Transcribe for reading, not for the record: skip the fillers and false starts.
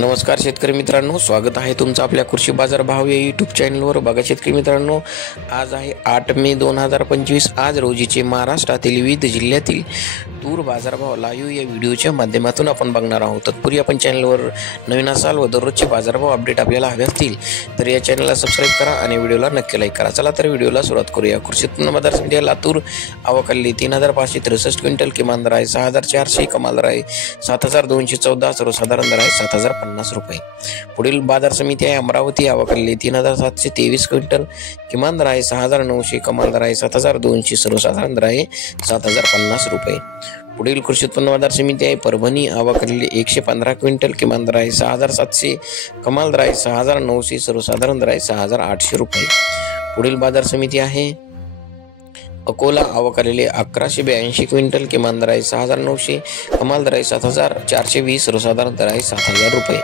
नमस्कार शेतकरी मित्रांनो, स्वागत आहे तुमचं आपल्या कृषी बाजार भाव या यूट्यूब चॅनलवर. बघा शेतकरी मित्रांनो, आज आहे 8 मे 2025. आज रोजीचे महाराष्ट्रातील विविध जिल्ह्यातील तूर बाजारभाव लाईव्ह या व्हिडिओच्या माध्यमातून आपण बघणार आहोत. तत्पूर्वी आपण चॅनलवर नवीन असाल व दररोजचे बाजारभाव अपडेट आपल्याला हवे असतील तर या चॅनलला सबस्क्राईब करा आणि व्हिडिओला नक्की लाईक करा. चला तर व्हिडिओला सुरुवात करूया. कृषी उत्पन्न बाजार समिती लातूर आवकाली 3563 क्विंटल, किमान दर आहे 6400, कमाल दर आहे 7214, सर्वसाधारण दर आहे 7050 रुपये. पुढील बाजार समिती आहे अमरावती आवकाली 3723 क्विंटल, किमान दर आहे 6900, कमाल दर आहे 7200, सर्वसाधारण दर आहे 7050 रुपये. पुढील कृषी उत्पन्न बाजार समिती आहे परभणी आवकाली 115 क्विंटल, किमान दर आहे 6700, कमाल दर आहे 6900, सर्वसाधारण दर आहे 6800 रुपये. पुढील बाजार समिती आहे अकोला आवकालेले 1182 क्विंटल, किमान दर आहे 6900, कमाल दर आहे 7420, सर्वसाधारण दर आहे 7000 रुपये.